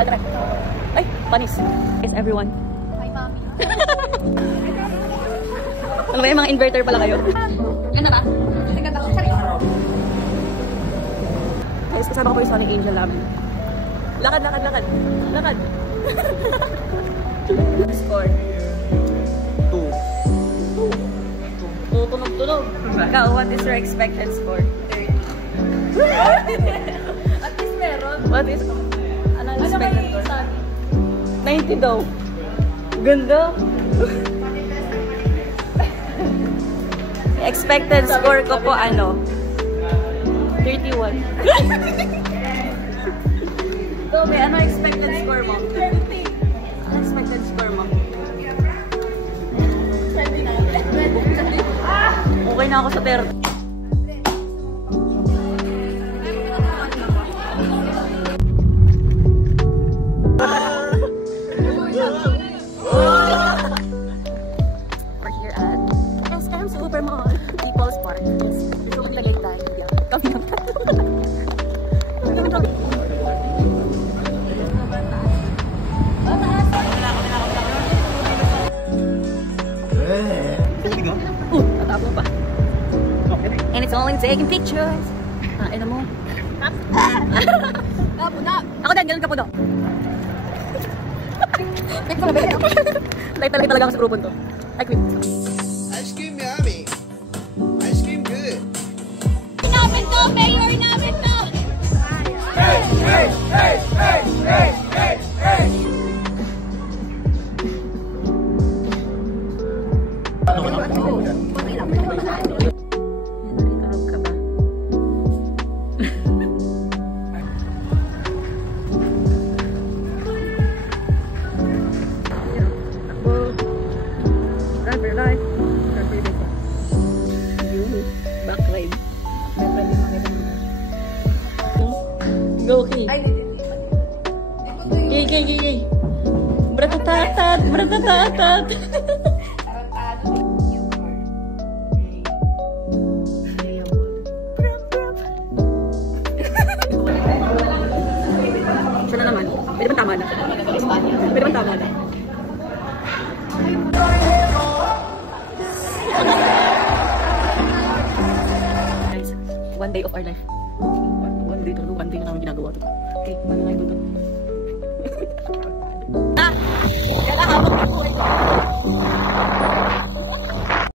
Ay, panis. Yes, everyone. Hi, mommy. Ano ba yung mga inverter pala kayo? Ganda ba? Ganda ko. Sorry. Guys, kasama ko po yung Sonic Angel namin. Lakad. Score. 2. Tunog. Ikaw, what is your expected score? 30. At least meron. What is... Ano expected score? 90 daw. Ganda. Expected score ko po 31. So, may ano expected score mo? 30. Ano expected score mo? 29. Okay na ako sa 30. We're here at SM Supermall, People's Park. Gusto maglagay tayo. Kami lang. Tatabo pa. And it's only taking pictures. Ano mo? Ako din, ganun ka po daw. Lay talaga ako sa grupon to. I quit. Ice cream yummy. Ice cream good. Namin to! Mayor namin to! Hey! Natutulog ka ba? Takbo. Run for life. Back ride. Go, Kay. Kay. Bratatat. Sana naman. Pwede ba tama na? Guys, one day of our life. One day na namin ginagawa to. Okay, ano nga ito? Kailangan mo